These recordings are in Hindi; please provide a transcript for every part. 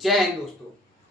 जय हिंद दोस्तों।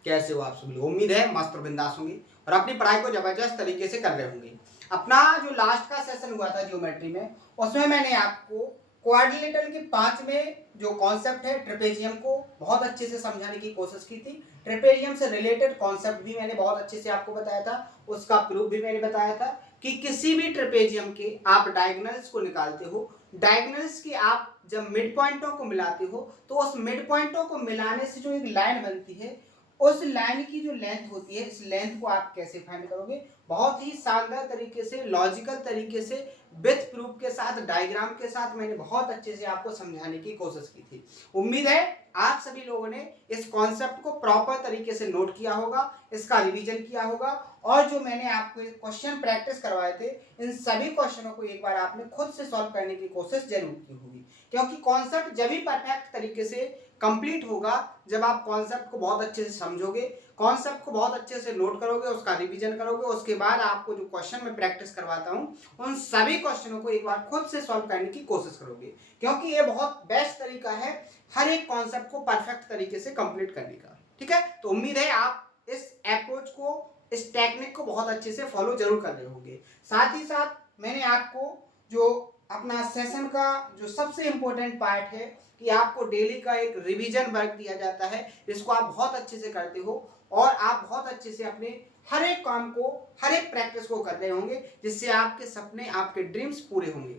कैसे हो आप सभी लोग? उम्मीद है मस्त और बिंदास होंगे और अपनी पढ़ाई को जबरदस्त तरीके से कर रहे होंगे। अपना जो लास्ट का सेशन हुआ था ज्योमेट्री में, उसमें मैंने आपको क्वाड्रिलेटरल के 5वें जो कॉन्सेप्ट है ट्रेपेजियम को बहुत अच्छे से समझाने की कोशिश की थी। ट्रेपेजियम से रिलेटेड कॉन्सेप्ट भी मैंने बहुत अच्छे से आपको बताया था, उसका प्रूफ भी मैंने बताया था कि किसी भी ट्रेपेजियम के आप डायगोनल्स को निकालते हो, डायगोनल्स की आप जब मिड पॉइंटों को मिलाते हो तो उस मिड पॉइंटों को मिलाने से जो एक लाइन बनती है, उस लाइन की जो लेंथ होती है, इस लेंथ को आप कैसे फाइंड करोगे? बहुत ही शानदार तरीके से, लॉजिकल तरीके से, विथ प्रूफ के साथ, डायग्राम के साथ मैंने बहुत अच्छे से आपको समझाने की कोशिश की थी। उम्मीद है आप सभी लोगों ने इस कॉन्सेप्ट को प्रॉपर तरीके से नोट किया होगा, इसका रिवीजन किया होगा और जो मैंने आपको क्वेश्चन प्रैक्टिस करवाए थे, इन सभी क्वेश्चनों को एक बार आपने खुद से सॉल्व करने की कोशिश जरूर की होगी, क्योंकि कॉन्सेप्ट जब भी परफेक्ट तरीके से कंप्लीट होगा जब आप कॉन्सेप्ट को बहुत अच्छे से समझोगे, कॉन्सेप्ट को बहुत अच्छे से नोट करोगे, उसका रिवीजन करोगे, उसके बाद आपको जो क्वेश्चन मैं प्रैक्टिस करवाता हूं उन सभी क्वेश्चनों को एक बार खुद से सॉल्व करने की कोशिश करोगे, क्योंकि ये बहुत बेस्ट तरीका है हर एक कॉन्सेप्ट को परफेक्ट तरीके से कंप्लीट करने का। ठीक है, तो उम्मीद है आप इस अप्रोच को, इस टेक्निक को बहुत अच्छे से फॉलो जरूर कर रहे होंगे। साथ ही साथ मैंने आपको जो अपना सेशन का जो सबसे इंपॉर्टेंट पार्ट है कि आपको डेली का एक रिवीजन वर्क दिया जाता है, जिसको आप बहुत अच्छे से करते हो और आप बहुत अच्छे से अपने हर एक काम को, हर एक प्रैक्टिस को कर रहे होंगे, जिससे आपके सपने, आपके ड्रीम्स पूरे होंगे।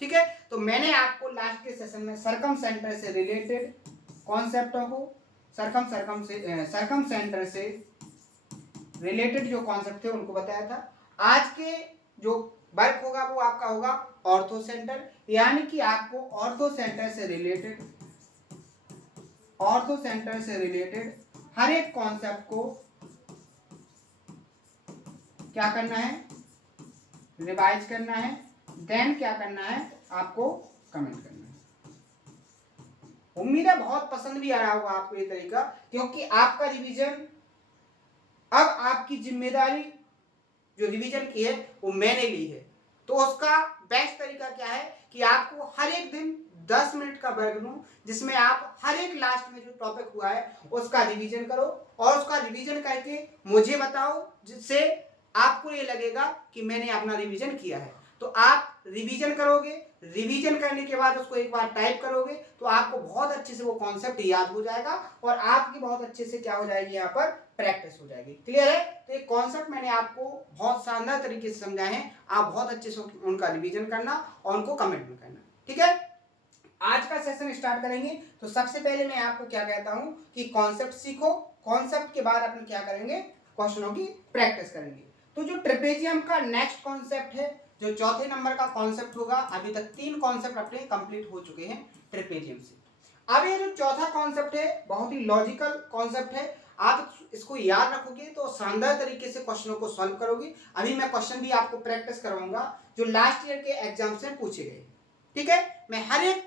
ठीक है, तो मैंने आपको लास्ट के सेशन में सरकम सेंटर से रिलेटेड कॉन्सेप्टों को, सरकम सेंटर से रिलेटेड जो कॉन्सेप्ट थे उनको बताया था। आज के जो वर्क होगा वो आपका होगा ऑर्थो सेंटर, यानी कि आपको ऑर्थो सेंटर से रिलेटेड हर एक कॉन्सेप्ट को क्या करना है, रिवाइज करना है, देन क्या करना है, आपको कमेंट करना है। उम्मीद है बहुत पसंद भी आ रहा होगा आपको ये तरीका, क्योंकि आपका रिवीजन, अब आपकी जिम्मेदारी जो रिवीजन की है वो मैंने ली है, तो उसका बेस्ट तरीका क्या है कि आपको हर एक दिन 10 मिनट का वर्क दूं, जिसमें आप हर एक लास्ट में जो टॉपिक हुआ है उसका रिवीजन करो और उसका रिवीजन करके मुझे बताओ, जिससे आपको ये लगेगा कि मैंने अपना रिवीजन किया है। तो आप रिवीजन करोगे, रिवीजन करने के बाद उसको एक बार टाइप करोगे तो आपको बहुत अच्छे से वो कॉन्सेप्ट याद हो जाएगा और आपकी बहुत अच्छे से क्या हो जाएगी, यहाँ पर प्रैक्टिस हो जाएगी। क्लियर है? तो ये कॉन्सेप्ट मैंने आपको बहुत शानदार तरीके से समझाए हैं, आप बहुत अच्छे से उनका रिवीजन करना और उनको कमेंट में करना। ठीक है, आज का सेशन स्टार्ट करेंगे। तो सबसे पहले मैं आपको क्या कहता हूं कि कॉन्सेप्ट सीखो, कॉन्सेप्ट के बाद अपन क्या करेंगे, क्वेश्चनों की प्रैक्टिस करेंगे। तो जो ट्रेपेजियम का नेक्स्ट कॉन्सेप्ट है, जो चौथे नंबर का कॉन्सेप्ट होगा, अभी तक 3 कॉन्सेप्ट अपने कंप्लीट हो चुके हैं ट्रेपेजियम से। अब ये जो चौथा कॉन्सेप्ट है बहुत ही लॉजिकल कॉन्सेप्ट है, आप इसको याद रखोगे तो शानदार तरीके से क्वेश्चनों को सॉल्व करोगे। अभी मैं क्वेश्चन भी आपको प्रैक्टिस करवाऊंगा जो लास्ट ईयर के एग्जाम से पूछे गए। ठीक है, मैं हर एक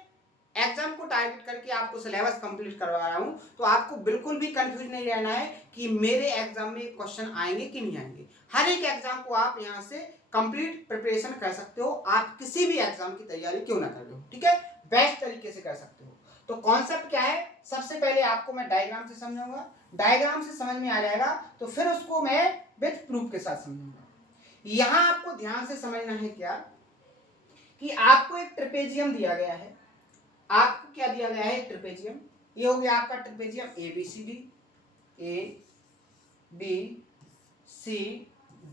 एग्जाम को टारगेट करके आपको सिलेबस कंप्लीट करवा रहा हूं, तो आपको बिल्कुल भी कंफ्यूज नहीं रहना है कि मेरे एग्जाम में क्वेश्चन आएंगे कि नहीं आएंगे। हर एक एग्जाम को आप यहां से कंप्लीट प्रिपरेशन कर सकते हो, आप किसी भी एग्जाम की तैयारी क्यों ना कर रहे हो। ठीक है, बेस्ट तरीके से कर सकते हो। तो कॉन्सेप्ट क्या है, सबसे पहले आपको मैं डायग्राम से समझाऊंगा, डायग्राम से समझ में आ जाएगा तो फिर उसको मैं विथ प्रूफ के साथ समझाऊंगा। यहां आपको ध्यान से समझना है क्या कि आपको एक ट्रेपेजियम दिया गया है, आपको क्या दिया गया है, ट्रेपेजियम। ये हो गया आपका trapezium A B C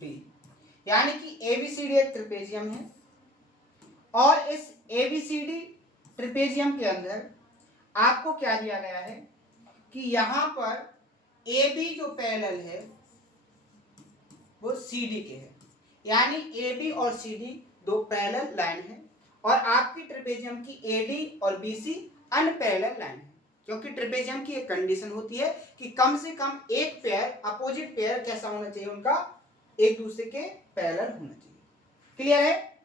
D, यानी कि ए बी सी डी एक ट्रेपेजियम है और इस A B C D trapezium के अंदर आपको क्या दिया गया है कि यहां पर ए बी जो पैरेलल है वो सी डी के है, यानी ए बी और सी डी दो पैरेलल लाइन है और आपकी ट्रेपेजियम की ए डी और बी सी अनपैरेलल लाइन है, क्योंकि ट्रेपेजियम की एक कंडीशन होती है कि कम से कम एक पेयर, अपोजिट पेयर कैसा होना चाहिए, उनका एक दूसरे के पैरेलल होना चाहिए। क्लियर है?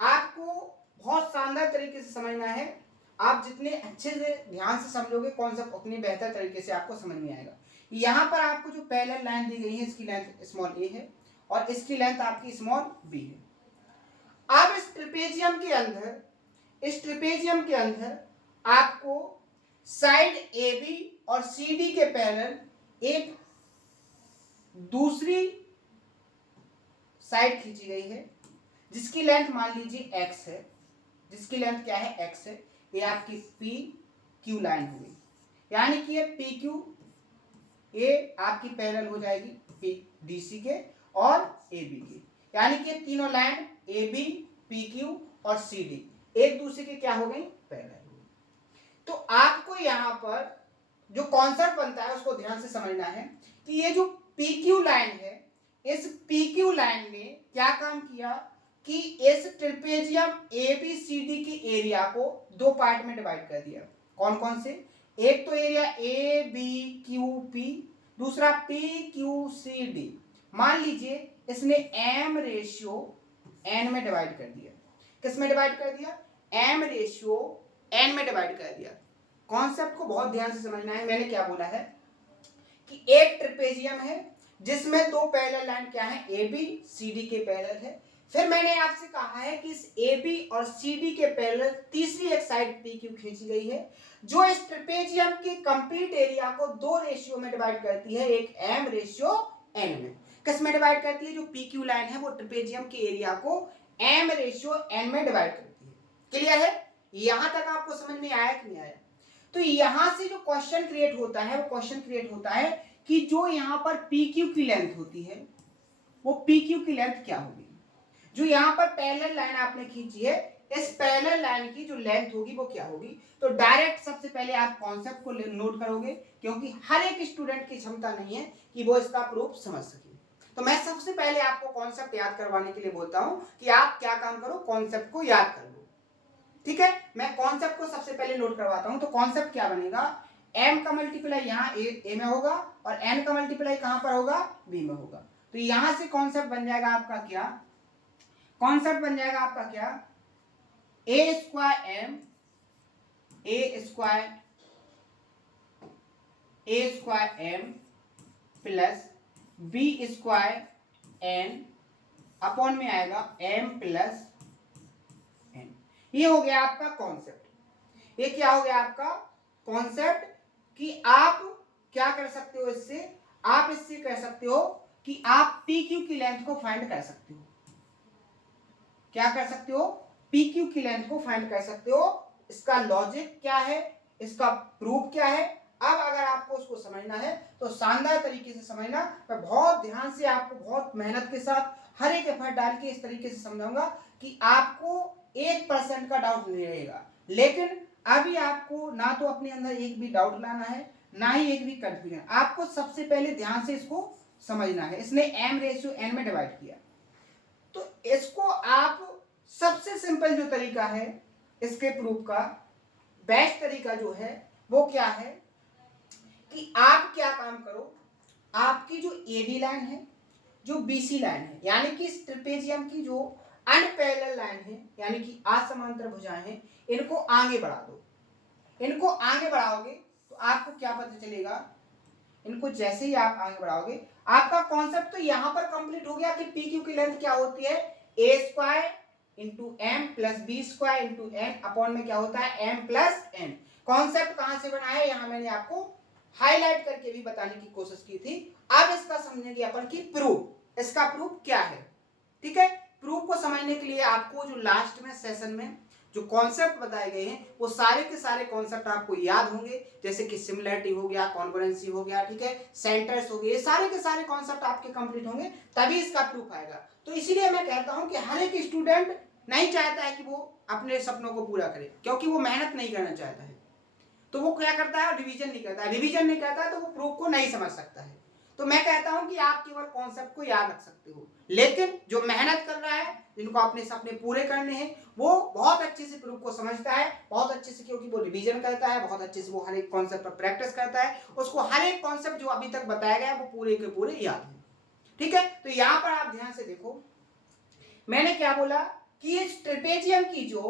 आपको बहुत शानदार तरीके से समझना है, आप जितने अच्छे से ध्यान से समझोगे कॉन्सेप्ट उतनी बेहतर तरीके से आपको समझ में आएगा। यहां पर आपको जो पैरेलल लाइन दी गई है इसकी लेंथ स्मॉल ए है और इसकी लेंथ आपकी स्मॉल बी है। अब इस ट्रेपेजियम के अंदर आपको साइड ए बी और CD के पैरेलल एक दूसरी साइड खींची गई है जिसकी लेंथ मान लीजिए x है, जिसकी लेंथ क्या है x है। ये आपकी PQ लाइन हुई, यानी कि ये PQ ये आपकी पैरेलल हो जाएगी DC के और AB के, यानी कि तीनों लाइन AB, PQ और CD एक दूसरे के क्या हो गई, पैरेलल हो गई। तो आपको यहाँ पर जो कॉन्सेप्ट बनता है उसको ध्यान से समझना है कि ये जो PQ लाइन है, इस PQ लाइन ने क्या काम किया कि इस ट्रिपेजियम ABCD के एरिया को दो पार्ट में डिवाइड कर दिया। कौन कौन से? एक तो एरिया ABQP, दूसरा PQCD। मान लीजिए इसने M/N में डिवाइड कर दिया। किस में डिवाइड कर दिया? M/N में डिवाइड कर दिया। कॉन्सेप्ट को बहुत ध्यान से समझना है। मैंने क्या बोला है कि एक ट्रिपेजियम है जिसमें दो पैरेलल लाइन क्या है, AB CD के पैरेलल है। फिर मैंने आपसे कहा है कि इस AB और CD के पैरेलल तीसरी एक साइड PQ खींची गई है जो इस ट्रिपेजियम के कंप्लीट एरिया को दो रेशियो में डिवाइड करती है, एक M/N में। किस में डिवाइड करती है? जो PQ लाइन है वो ट्रिपेजियम के एरिया को M/N में डिवाइड करती है। क्लियर है? यहां तक आपको समझ में आया कि नहीं आया? तो यहां से जो क्वेश्चन क्रिएट होता है वो क्वेश्चन क्रिएट होता है कि जो यहां पर PQ की लेंथ होती है वो PQ की लेंथ क्या होगी। जो यहां पर पैरेलल लाइन आपने खींची है, इस पैरेलल लाइन की जो लेंथ होगी वो क्या होगी। तो डायरेक्ट सबसे पहले आप कॉन्सेप्ट को नोट करोगे, क्योंकि हर एक स्टूडेंट की क्षमता नहीं है कि वो इसका प्रूफ समझ सके। तो मैं सबसे पहले आपको कॉन्सेप्ट याद करवाने के लिए बोलता हूं कि आप क्या काम करो, कॉन्सेप्ट को याद कर लो। ठीक है, मैं कॉन्सेप्ट को सबसे पहले नोट करवाता हूं। तो कॉन्सेप्ट क्या बनेगा, m का मल्टीप्लाई यहाँ a में होगा और n का मल्टीप्लाई कहां पर होगा, b में होगा। तो यहां से कॉन्सेप्ट बन जाएगा आपका क्या, कॉन्सेप्ट बन जाएगा आपका क्या, a square m plus b square n upon में आएगा m प्लस n। ये हो गया आपका कॉन्सेप्ट। ये क्या हो गया आपका कॉन्सेप्ट कि आप क्या कर सकते हो इससे, आप इससे कह सकते हो कि आप PQ की लेंथ को फाइंड कर सकते हो। क्या कर सकते हो, PQ की लेंथ को फाइंड कर सकते हो। इसका लॉजिक क्या है, इसका प्रूफ क्या है। अब अगर आपको उसको समझना है तो शानदार तरीके से समझना। मैं बहुत ध्यान से आपको बहुत मेहनत के साथ हर एक एफर्ट डाल के इस तरीके से समझाऊंगा कि आपको 1% का डाउट नहीं रहेगा। लेकिन अभी आपको ना तो अपने अंदर एक भी डाउट लाना है, ना ही एक भी कंफ्यूजन। आपको सबसे पहले ध्यान से इसको समझना है। इसने M/N में डिवाइड किया, तो इसको आप सबसे सिंपल जो तरीका है इसके प्रूफ का, बेस्ट तरीका जो है वो क्या है कि आप क्या काम करो, आपकी जो AD लाइन है, जो BC लाइन है, यानी कि इस ट्रिपेजियम की जो अनपैरेलल लाइन है, यानी कि असमांतर भुजाएं हैं, इनको आगे बढ़ा दो। इनको आगे बढ़ाओगे तो आपको क्या पता चलेगा, इनको जैसे ही आप आगे बढ़ाओगे आपका कॉन्सेप्ट तो यहां पर कंप्लीट हो गया कि PQ की लेंथ क्या होती है, a square into m plus B square into n upon में क्या होता है m प्लस n। कॉन्सेप्ट कहां से बना है यहां मैंने आपको हाईलाइट करके भी बताने की कोशिश की थी। अब इसका समझेंगे अपन की प्रूफ, इसका प्रूफ क्या है। ठीक है, प्रूफ को समझने के लिए आपको जो लास्ट में सेशन में जो कॉन्सेप्ट बताए गए हैं वो सारे के सारे कॉन्सेप्ट आपको याद होंगे, जैसे कि सिमिलरिटी हो गया, कॉन्ग्रुएंसी हो गया, ठीक है, सेंटर्स हो गए, ये सारे के सारे कॉन्सेप्ट आपके कंप्लीट होंगे तभी इसका प्रूफ आएगा। तो इसीलिए मैं कहता हूं कि हर एक स्टूडेंट नहीं चाहता है कि वो अपने सपनों को पूरा करे, क्योंकि वो मेहनत नहीं करना चाहता है। तो वो क्या करता है, रिवीजन नहीं करता है। रिवीजन नहीं करता है तो वो प्रूफ को नहीं समझ सकता है। तो मैं कहता हूं कि आप केवल कॉन्सेप्ट को याद रख सकते हो, लेकिन जो मेहनत कर रहा है, जिनको अपने सपने पूरे करने हैं, वो बहुत अच्छे से प्रूफ को समझता है, बहुत अच्छे से, क्योंकि वो रिवीजन करता है, बहुत अच्छे से वो हर एक कॉन्सेप्ट पर प्रैक्टिस करता है, उसको हर एक कॉन्सेप्ट जो अभी तक बताया गया वो पूरे के पूरे याद है। ठीक है, तो यहां पर आप ध्यान से देखो, मैंने क्या बोला कि इस ट्रेपेजियम की जो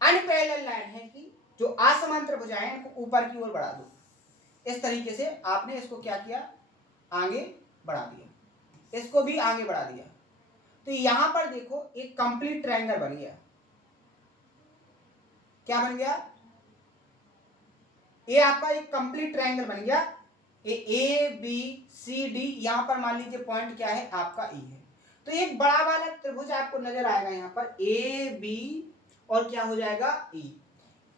अनपैरेलल लाइन है कि जो असमांतर भुजाएं इनको ऊपर की ओर बढ़ा दो। इस तरीके से आपने इसको क्या किया, आगे बढ़ा दिया, इसको भी आगे बढ़ा दिया। तो यहां पर देखो एक कंप्लीट ट्रायंगल बन गया। क्या बन गया, ये आपका एक कंप्लीट ट्रायंगल बन गया। ए बी सी डी, यहाँ पर मान लीजिए पॉइंट क्या है आपका ई है। तो एक बड़ा वाला त्रिभुज आपको नजर आएगा यहाँ पर ए बी और क्या हो जाएगा ई,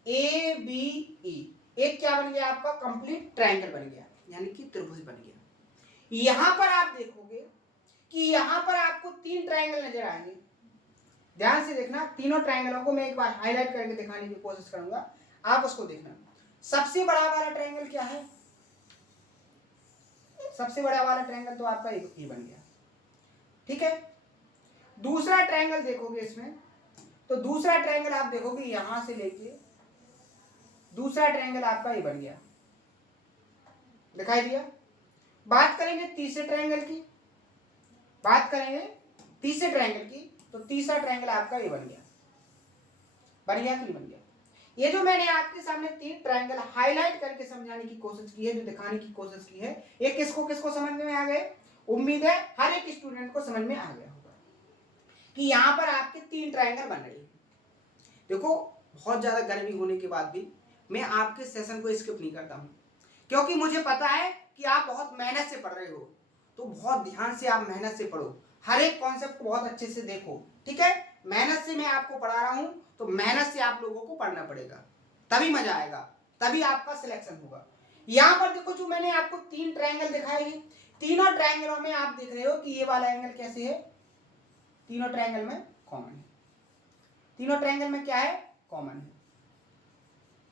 ए बी ई, एक क्या बन गया आपका कंप्लीट ट्रायंगल बन गया, यानी कि त्रिभुज बन गया। यहां पर आप देखोगे कि यहां पर आपको 3 ट्रायंगल नजर आएंगे। ध्यान से देखना, तीनों ट्रायंगलों को मैं एक बार हाईलाइट करके दिखाने की कोशिश करूंगा, आप उसको देखना। सबसे बड़ा वाला ट्रायंगल क्या है? सबसे बड़ा वाला ट्रायंगल तो आपका ये बन गया, ठीक है। दूसरा ट्रायंगल देखोगे इसमें, तो दूसरा ट्रायंगल आप देखोगे यहां से लेके दूसरा ट्रायंगल आपका ये बन गया, दिखाई दिया। बात करेंगे तीसरे ट्रायंगल की, बात करेंगे तीसरे ट्रायंगल की, तो तीसरा ट्रायंगल आपका ये बन गया, बन गया कि नहीं बन गया? ये जो मैंने आपके सामने 3 ट्रायंगल हाईलाइट करके समझाने की कोशिश की है, जो दिखाने की कोशिश की है, ये किसको किसको समझ में आ गए? उम्मीद है हर एक स्टूडेंट को समझ में आ गया होगा कि यहाँ पर आपके 3 ट्रायंगल बन रहे हैं। देखो, बहुत ज्यादा गर्मी होने के बाद भी मैं आपके सेशन को स्किप नहीं करता हूँ, क्योंकि मुझे पता है कि आप बहुत मेहनत से पढ़ रहे हो, तो बहुत ध्यान से आप मेहनत से पढ़ो, हर एक कॉन्सेप्ट को बहुत अच्छे से देखो, ठीक है। मेहनत से मैं आपको पढ़ा रहा हूं, तो मेहनत से आप लोगों को पढ़ना पड़ेगा, तभी मजा आएगा, तभी आपका सिलेक्शन होगा। यहां पर देखो, जो मैंने आपको 3 ट्रायंगल दिखाए हैं, तीनों ट्रायंगलों में आप देख रहे हो कि ये वाला एंगल कैसे है, तीनों ट्रायंगल में कॉमन है, तीनों ट्रायंगल में क्या है, कॉमन है।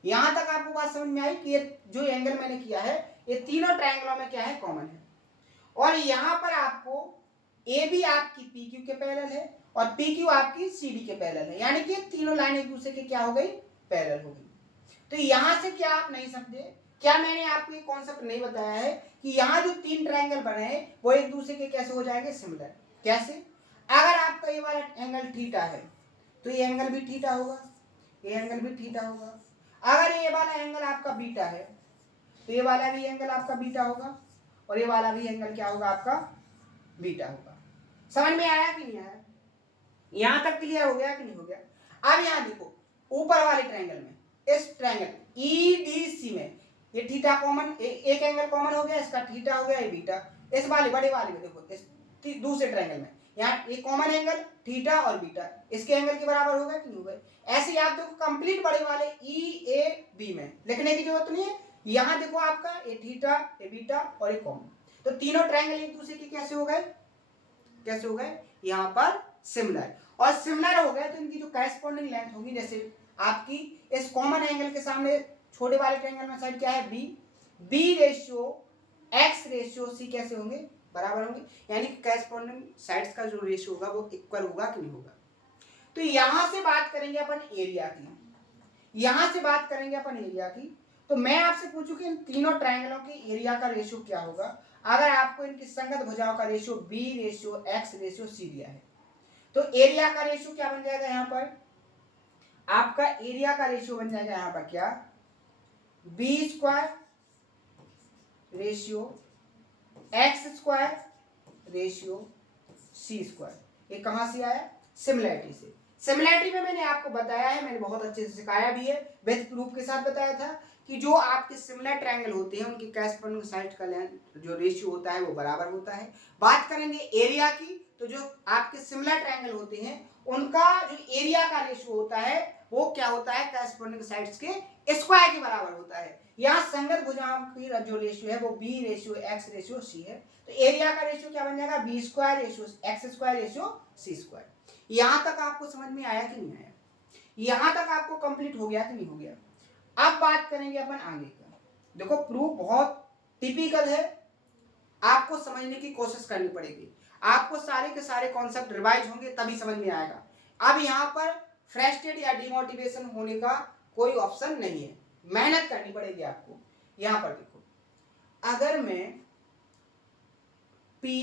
यहां तक आपको बात समझ में आई कि ये जो एंगल मैंने किया है, ये तीनों ट्रायंगलों में क्या है, कॉमन है। और यहां पर आपको ए बी आपकी पी क्यू के पैरेलल है और पी क्यू आपकी सी डी के पैरेलल है, यानी कि तीनों लाइन एक दूसरे के क्या हो गई, पैरेलल हो गई। तो यहां से क्या आप नहीं समझे, क्या मैंने आपको ये कॉन्सेप्ट नहीं बताया है कि यहाँ जो 3 ट्रायंगल बने हैं वो एक दूसरे के कैसे हो जाएंगे, सिमिलर। कैसे? अगर आपका ये वाला एंगल थीटा है तो ये एंगल भी थीटा होगा, ये एंगल भी थीटा होगा। अगर ये वाला एंगल आपका बीटा है तो ये वाला भी एंगल आपका बीटा होगा, और ये वाला भी एंगल क्या होगा, आपका बीटा होगा। समझ में आया कि नहीं आया? यहां तक क्लियर हो गया कि नहीं हो गया? अब यहां देखो, ऊपर वाले ट्रायंगल में, इस ट्रायंगल ईडीसी में ये थीटा कॉमन, एक एंगल कॉमन हो गया, इसका थीटा हो गया, ये बीटा। इस वाले बड़े वाले में देखो, इस दूसरे ट्रायंगल में यहाँ ये कॉमन एंगल थीटा और बीटा, इसके एंगल के बराबर होगा कि नहीं होगा? ऐसे ही आप देखो कंप्लीट बड़े वाले ई ए बी में लिखने की जरूरत नहीं है, यहां देखो आपका ये थीटा, ये बीटा और ये कॉमन, तो तीनों ट्रायंगल एक दूसरे के कैसे हो गए, कैसे हो गए, यहां पर सिमिलर। और सिमिलर हो गए तो इनकी जो करेस्पॉन्डिंग लेंथ होगी, जैसे आपकी इस कॉमन एंगल के सामने छोटे वाले ट्रायंगल में साइड क्या है, B, B ratio x ratio C कैसे होंगे, बराबर होंगे, यानी कि करेस्पॉन्डिंग साइड्स का जो रेशियो होगा वो इक्वल होगा कि नहीं होगा। तो यहां से बात करेंगे अपन एरिया की, यहां से बात करेंगे अपन एरिया की। तो मैं आपसे पूछूं कि इन तीनों ट्रायंगलों की एरिया का रेशियो क्या होगा, अगर आपको इनकी संगत भुजाओं का ratio B ratio x ratio C दिया है, तो एरिया का रेशियो क्या बन जाएगा, यहां पर आपका एरिया का रेशियो बन जाएगा यहां पर क्या, B square ratio x square ratio C square. ये कहां से आया, सिमिलैरिटी से। सिमिलैरिटी में मैंने आपको बताया है, मैंने बहुत अच्छे से सिखाया भी है, विद प्रूफ के साथ बताया था कि जो आपके सिमिलर ट्रायंगल होते हैं उनकी करेस्पॉन्डिंग साइड का लेंथ जो रेशियो होता है वो बराबर होता है। बात करेंगे एरिया की, तो जो आपके सिमिलर ट्रायंगल होते हैं उनका जो एरिया का रेशियो होता है वो क्या होता है, करेस्पॉन्डिंग साइड्स के स्क्वायर के बराबर होता है। यहाँ संगत भुजाओं की जो रेशियो है वो B ratio x ratio C है, तो एरिया का रेशियो क्या बन जाएगा, B square ratio x square ratio C square. यहां तक आपको समझ में आया कि नहीं आया? यहां तक आपको कंप्लीट हो गया कि नहीं हो गया? अब बात करेंगे अपन आगे का। देखो, प्रूफ बहुत टिपिकल है, आपको समझने की कोशिश करनी पड़ेगी, आपको सारे के सारे कॉन्सेप्ट रिवाइज होंगे तभी समझ में आएगा। अब यहां पर फ्रस्ट्रेट या डिमोटिवेशन होने का कोई ऑप्शन नहीं है, मेहनत करनी पड़ेगी आपको। यहां पर देखो, अगर मैं पी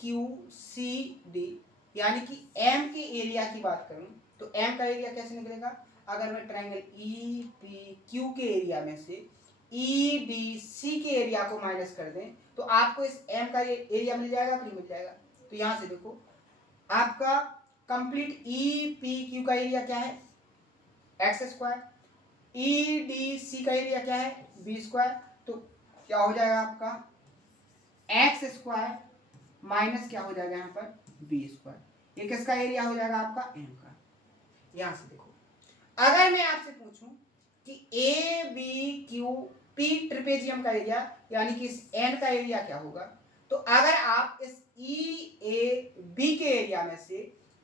क्यू सी डी यानी कि एम के एरिया की बात करूं, तो एम का एरिया कैसे निकलेगा, अगर मैं ट्रायंगल ई पी क्यू के एरिया में से ई डी सी के एरिया को माइनस कर दें तो आपको इस एम का एरिया मिल जाएगा कि नहीं मिल जाएगा? तो यहां से देखो, आपका कंप्लीट ई पी क्यू का एरिया क्या है, एक्स स्क्वायर, EDC का एरिया क्या है बी स्क्वायर, तो क्या हो जाएगा आपका एक्स स्क्वायर माइनस क्या हो जाएगा यहाँ पर बी स्क्वायर, ये किसका एरिया हो जाएगा आपका एम का। यहां से देखो अगर मैं आपसे पूछूं कि A B Q P trapezium का एरिया यानी कि इस एन का एरिया क्या होगा, तो अगर आप इस ई ए बी के एरिया में से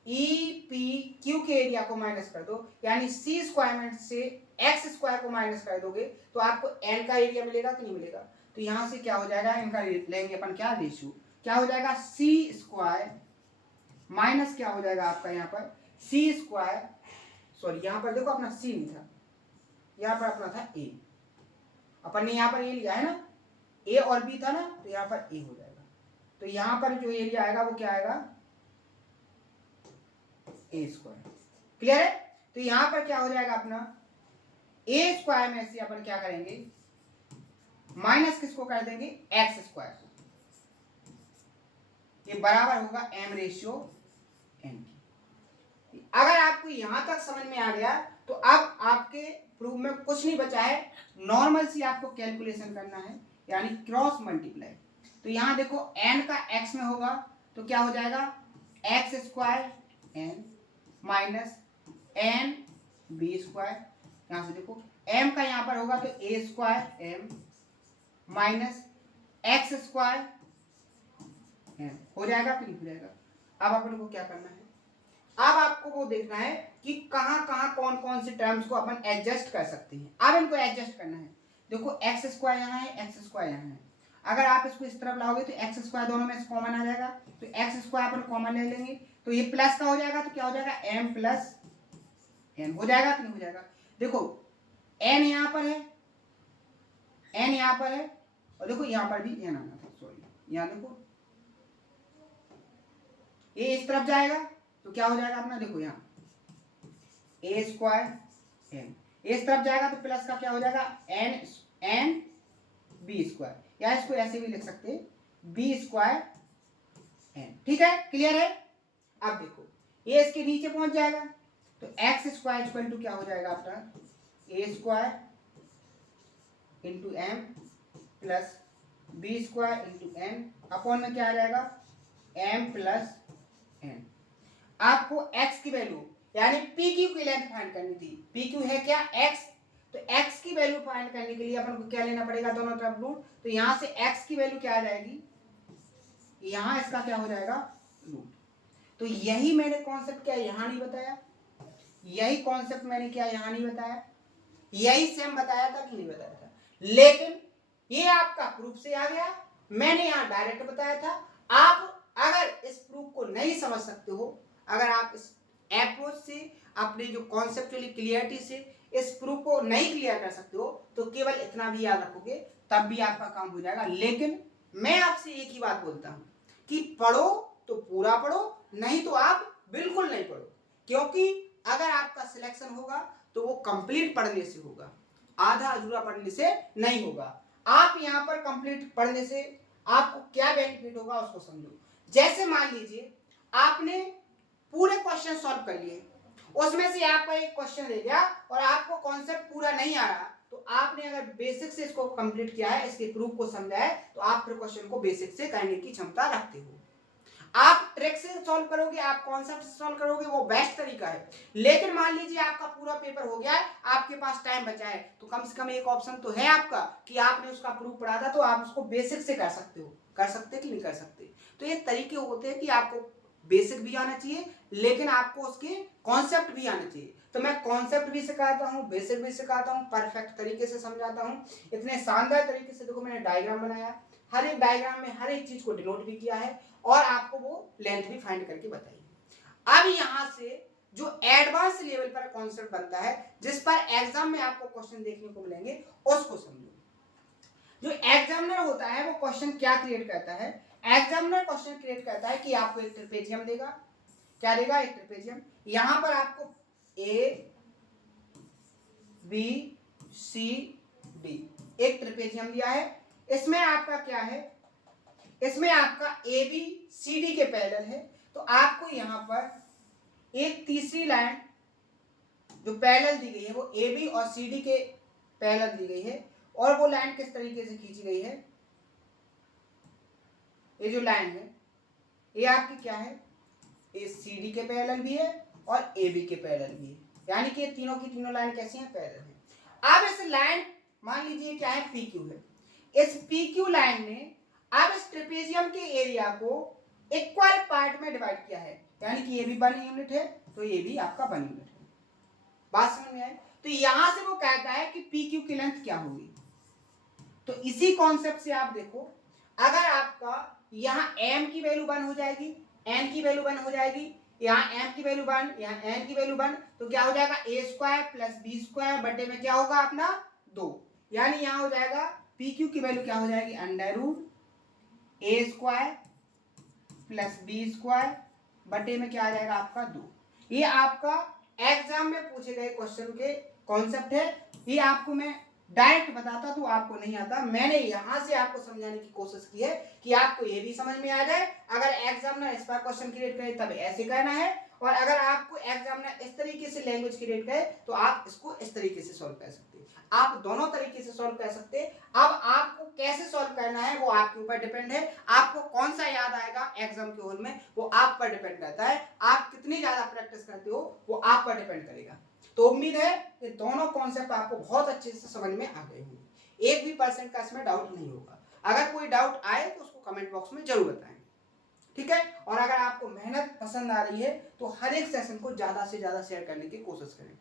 ई पी क्यू के एरिया को माइनस कर दो यानी सी स्क्वायर में से एक्स स्क्वायर को माइनस कर दोगे तो आपको एन का एरिया मिलेगा कि नहीं मिलेगा। तो यहां से क्या हो जाएगा इनका लेंगे अपन क्या रेशियो, क्या हो जाएगा सी स्क्वायर माइनस क्या हो जाएगा आपका यहाँ पर सी स्क्वायर, सॉरी यहाँ पर देखो अपना सी नहीं था, यहाँ पर अपना था ए, अपन ने यहाँ पर ए लिया है ना, ए और बी था ना, तो यहाँ पर ए हो जाएगा। तो यहाँ पर जो एरिया आएगा वो क्या आएगा ए स्क्वायर। क्लियर है। तो यहाँ पर क्या हो जाएगा अपना ए स्क्वायर में से अपन क्या करेंगे माइनस किसको कर देंगे एक्स स्क्वायर, ये बराबर होगा एम रेशियो एन की। अगर आपको यहां तक समझ में आ गया तो अब आपके प्रूफ में कुछ नहीं बचा है, नॉर्मल सी आपको कैलकुलेशन करना है यानी क्रॉस मल्टीप्लाई। तो यहां देखो n का x में होगा तो क्या हो जाएगा x square n minus n b square, यहां से देखो m का यहां पर होगा तो a square m minus x square n हो जाएगा कि नहीं हो जाएगा। अब अपन को क्या करना है, अब आपको वो देखना है कि कहां कहां कौन कौन से टर्म्स को अपन एडजस्ट कर सकते हैं। अब इनको एडजस्ट करना है, देखो एक्स स्क्वायर यहाँ है एक्स स्क्वायर यहाँ है, अगर आप इसको इस तरफ लाओगे तो एक्स स्क्वायर दोनों में से कॉमन आ जाएगा, तो एक्स स्क्वायर अपन कॉमन ले लेंगे तो ये प्लस का हो जाएगा तो क्या हो जाएगा एम प्लस एन हो जाएगा कि नहीं हो जाएगा। देखो एन यहाँ पर है एन यहाँ पर है और देखो यहाँ पर भी एन आना था, सॉरी यहाँ देखो ये इस तरफ जाएगा तो क्या हो जाएगा अपना देखो यहाँ ए स्क्वायर एन, इस तरफ जाएगा तो प्लस का क्या हो जाएगा एन एन बी स्क्वायर, या इसको ऐसे भी लिख सकते हैं बी स्क्वायर एन। ठीक है क्लियर है। अब देखो ये इसके नीचे पहुंच जाएगा तो एक्स स्क्वायर इक्वल टू क्या हो जाएगा आपका a square into m plus B square into n upon में क्या आ जाएगा एम प्लस एन। आपको x की वैल्यू यानी पी क्यू की लेंथ फाइंड करनी थी, पी क्यू है क्या x, तो x की वैल्यू फाइंड करने के लिए अपन को क्या लेना पड़ेगा दोनों तरफ रूट, तो यहां से x की वैल्यू क्या आ जाएगी यहां इसका क्या हो जाएगा रूट। तो यही मैंने कॉन्सेप्ट क्या यहां नहीं बताया, यही कॉन्सेप्ट मैंने क्या यहां नहीं बताया, यही सेम बताया था कि नहीं बताया था, लेकिन ये आपका प्रूफ से आ गया, मैंने यहां डायरेक्ट बताया था। आप अगर इस प्रूफ को नहीं समझ सकते हो, अगर आप इस अप्रोच से अपने जो कॉन्सेप्चुअली क्लियरिटी से इस प्रूफ को नहीं क्लियर कर सकते हो तो केवल इतना भी याद रखोगे तब भी आपका काम हो जाएगा। लेकिन मैं आपसे एक ही बात बोलता हूं कि पढ़ो तो पूरा पढ़ो, नहीं तो आप बिल्कुल नहीं पढ़ो, क्योंकि अगर आपका सिलेक्शन होगा तो वो कंप्लीट पढ़ने से होगा, आधा अधूरा पढ़ने से नहीं होगा। आप यहाँ पर कंप्लीट पढ़ने से आपको क्या बेनिफिट होगा उसको समझो। जैसे मान लीजिए आपने पूरे क्वेश्चन सॉल्व कर लिए, उसमें से आपका एक क्वेश्चन दे दिया और आपको कॉन्सेप्ट पूरा नहीं आ रहा, तो आपने अगर बेसिक से इसको कंप्लीट किया है, इसके प्रूफ को समझा है, तो आप फिर क्वेश्चन को बेसिक से करने की क्षमता रखते हो। आप ट्रिक से सॉल्व करोगे, आप कॉन्सेप्ट से सॉल्व करोगे, वो बेस्ट तरीका है। लेकिन मान लीजिए आपका पूरा पेपर हो गया है, आपके पास टाइम बचा है, तो कम से कम एक ऑप्शन तो है आपका कि आपने उसका प्रूफ पढ़ा था, तो आप उसको बेसिक से कर सकते हो। कर सकते कि नहीं कर सकते। तो ये तरीके होते हैं कि आपको बेसिक भी आना चाहिए लेकिन आपको उसके कॉन्सेप्ट भी आना चाहिए। तो मैं कॉन्सेप्ट भी सिखाता हूँ, बेसिक भी सिखाता हूँ, परफेक्ट तरीके से समझाता हूँ, इतने शानदार तरीके से। देखो मैंने डायग्राम बनाया, हर एक डायग्राम में हर एक चीज को डिनोट भी किया है और आपको वो लेंथ भी फाइंड करके बताई है। अब यहां से जो एडवांस लेवल पर कॉन्सेप्ट बनता है, जिस पर एग्जाम में आपको क्वेश्चन देखने को मिलेंगे, उसको समझो। जो एग्जामिनर होता है वो क्वेश्चन क्या क्रिएट करता है, एग्जामिनर क्वेश्चन क्रिएट करता है कि आपको एक ट्रेपेजियम देगा, क्या देगा एक ट्रेपेजियम। यहां पर आपको ए बी सी डी एक ट्रेपेजियम दिया है, इसमें आपका क्या है, इसमें आपका ए बी सी डी के पैरेलल है, तो आपको यहां पर एक तीसरी लाइन जो पैरेलल दी गई है वो ए बी और सी डी के पैरेलल दी गई है, और वो लाइन किस तरीके से खींची गई है, ये जो लाइन है ये आपकी क्या है, ये सी डी के पैरेलल भी है और ए बी के पैरेलल भी है, यानी कि ये तीनों की तीनों लाइन कैसी हैं, पैरेलल है। अब इस लाइन मान लीजिए क्या है, पी क्यू है, इस पी क्यू लाइन ने अब इस ट्रेपेजियम के एरिया को इक्वल पार्ट में डिवाइड किया है, यानी कि ये भी 1 यूनिट है तो ये भी आपका 1 यूनिट है। बात समझ में आए? तो यहां से वो कहता है कि पी क्यू की लेंथ क्या होगी। तो इसी कॉन्सेप्ट से आप देखो, अगर आपका यहाँ m की वैल्यू 1 हो जाएगी, n की वैल्यू 1 हो जाएगी, यहाँ m की वैल्यू 1, यहाँ n की वैल्यू 1, तो क्या हो जाएगा a square plus B square बटे में क्या होगा अपना 2, यानी यहाँ हो जाएगा पी क्यू की वैल्यू क्या हो जाएगी, अंडर रूट ए स्क्वायर प्लस बी स्क्वायर बटे में क्या आ जाएगा आपका 2। ये आपका एग्जाम में पूछे गए क्वेश्चन के कॉन्सेप्ट है, ये आपको मैं डायरेक्ट बताता तो आपको नहीं आता, मैंने यहां से आपको समझाने की कोशिश की है कि आपको ये भी समझ में आ जाए। अगर एग्जामिनर इस पर क्वेश्चन क्रिएट करे तब ऐसे करना है, और अगर आपको एग्जामिनर इस तरीके से लैंग्वेज क्रिएट करे तो आप इसको इस तरीके से सॉल्व कर सकते हैं। आप दोनों तरीके से सॉल्व कर सकते हैं। अब आपको कैसे सॉल्व करना है वो आपके ऊपर डिपेंड है, आपको कौन सा याद आएगा एग्जाम के हॉल में वो आप पर डिपेंड करता है, आप कितनी ज्यादा प्रैक्टिस करते हो वो आप पर डिपेंड करेगा। तो उम्मीद है कि दोनों कॉन्सेप्ट आपको बहुत अच्छे से समझ में आ गए होंगे, 1 भी % का इसमें डाउट नहीं होगा। अगर कोई डाउट आए तो उसको कमेंट बॉक्स में जरूर बताएं, ठीक है। और अगर आपको मेहनत पसंद आ रही है तो हर एक सेशन को ज्यादा से ज्यादा शेयर करने की कोशिश करें,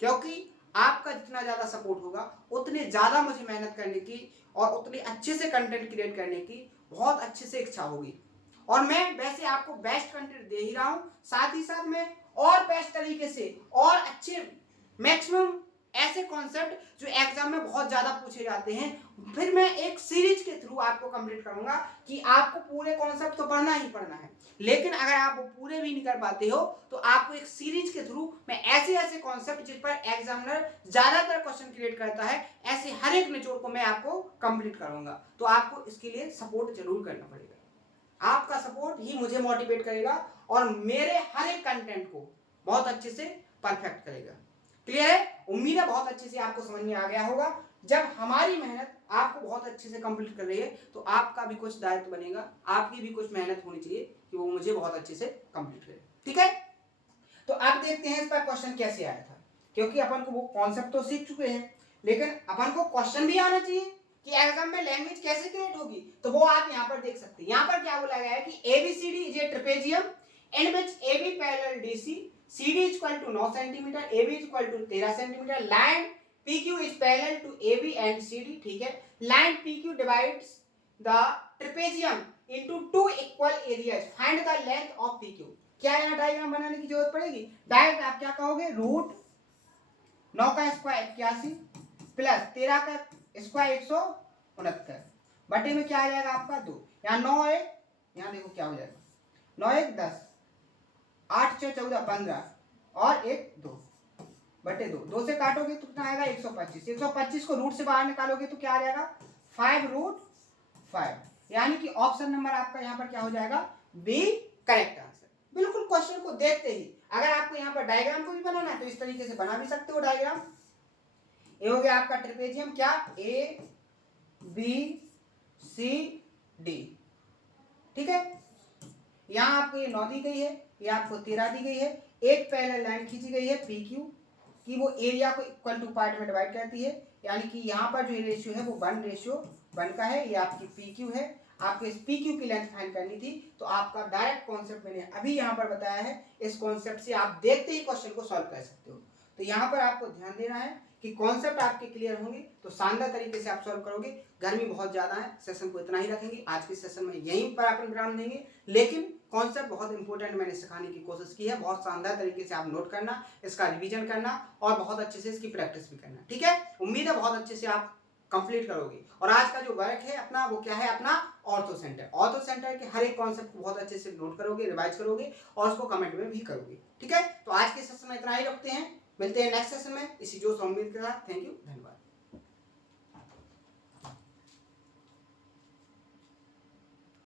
क्योंकि आपका जितना ज्यादा सपोर्ट होगा उतने ज्यादा मुझे मेहनत करने की और उतने अच्छे से कंटेंट क्रिएट करने की बहुत अच्छे से इच्छा होगी। और मैं वैसे आपको बेस्ट कंटेंट दे ही रहा हूं, साथ ही साथ मैं और बेस्ट तरीके से और अच्छे मैक्सिमम ऐसे कॉन्सेप्ट जो एग्जाम में बहुत ज्यादा पूछे जाते हैं फिर मैं एक सीरीज के थ्रू आपको कंप्लीट करूंगा कि आपको पूरे कॉन्सेप्ट तो पढ़ना ही पढ़ना है, लेकिन अगर आप वो पूरे भी नहीं कर पाते हो तो आपको एक सीरीज के थ्रू मैं ऐसे ऐसे कॉन्सेप्ट जिस पर एग्जामिनर ज्यादातर क्वेश्चन क्रिएट करता है ऐसे हर एक निचोड़ को मैं आपको कंप्लीट करूंगा। तो आपको इसके लिए सपोर्ट जरूर करना पड़ेगा, आपका सपोर्ट ही मुझे मोटिवेट करेगा और मेरे हर एक कंटेंट को बहुत अच्छे से परफेक्ट करेगा। क्लियर है? उम्मीद है बहुत अच्छे से आपको समझ में आ गया होगा। जब हमारी मेहनत आपको बहुत अच्छे से कंप्लीट कर रही है तो आपका भी कुछ दायित्व बनेगा, आपकी भी कुछ मेहनत होनी चाहिए कि वो मुझे बहुत अच्छे से कंप्लीट करे, ठीक है। तो आप देखते हैं इस पर क्वेश्चन कैसे आया था, क्योंकि अपन को वो कॉन्सेप्ट तो सीख चुके हैं लेकिन अपन को क्वेश्चन भी आना चाहिए कि एग्जाम में लैंग्वेज कैसे क्रिएट होगी। तो वो आप यहाँ पर देख सकते हैं, यहाँ पर क्या बोला गया है कि ABCD is a trapezium in which AB parallel DC, CD is equal to 9 cm, AB is equal to 13 cm, line PQ is parallel to AB and CD, ठीक है। line PQ divides the trapezium into 2 equal areas, find the length of PQ। क्या यहाँ डायग्राम बनाने की जरूरत पड़ेगी? डायरेक्ट आप क्या कहोगे, रूट 9 का स्क्वायर 81 प्लस 13 का स्क्वायर 169 बटे में क्या आ जाएगा आपका 2, यहाँ 9 है, यहाँ देखो क्या हो जाएगा 9 1 10 8 6 14 15 और 1 2 बटे 2, 2 से काटोगे तो कितना आएगा 125, 125 को रूट से बाहर निकालोगे तो क्या आ जाएगा 5√5, यानी कि ऑप्शन नंबर आपका यहाँ पर क्या हो जाएगा बी करेक्ट आंसर। बिल्कुल क्वेश्चन को देखते ही अगर आपको यहाँ पर डायग्राम को भी बनाना है तो इस तरीके से बना भी सकते हो डायग्राम। ये हो गया आपका ट्रेपेजियम क्या ABCD, ठीक है। यहाँ आपको ये 9 दी गई है, ये आपको 13 दी गई है, एक पैरेलल लाइन खींची गई है PQ की, वो एरिया को इक्वल टू पार्ट में डिवाइड करती है, यानी कि यहाँ पर जो ये रेशियो है वो 1:1 का है, ये आपकी PQ है। आपको इस PQ की लेंथ फाइंड करनी थी तो आपका डायरेक्ट कॉन्सेप्ट मैंने अभी यहाँ पर बताया है, इस कॉन्सेप्ट से आप देखते ही क्वेश्चन को सॉल्व कर सकते हो। तो यहाँ पर आपको ध्यान देना है कि कॉन्सेप्ट आपके क्लियर होंगे तो शानदार तरीके से आप सॉल्व करोगे। गर्मी बहुत ज्यादा है, सेशन को इतना ही रखेंगे, आज के सेशन में यहीं पर अपन विराम देंगे, लेकिन कॉन्सेप्ट बहुत इंपॉर्टेंट मैंने सिखाने की कोशिश की है, बहुत शानदार तरीके से आप नोट करना, इसका रिवीजन करना और बहुत अच्छे से इसकी प्रैक्टिस भी करना, ठीक है। उम्मीद है बहुत अच्छे से आप कंप्लीट करोगे। और आज का जो वर्क है अपना वो क्या है, अपना ऑर्थो सेंटर, ऑर्थो सेंटर के हर एक कॉन्सेप्ट को बहुत अच्छे से नोट करोगे, रिवाइज करोगे और उसको कमेंट में भी करोगे, ठीक है। तो आज के सेशन में इतना ही रखते हैं, मिलते हैं नेक्स्ट सेशन में इसी जोश और उम्मीद के साथ। थैंक यू, धन्यवाद।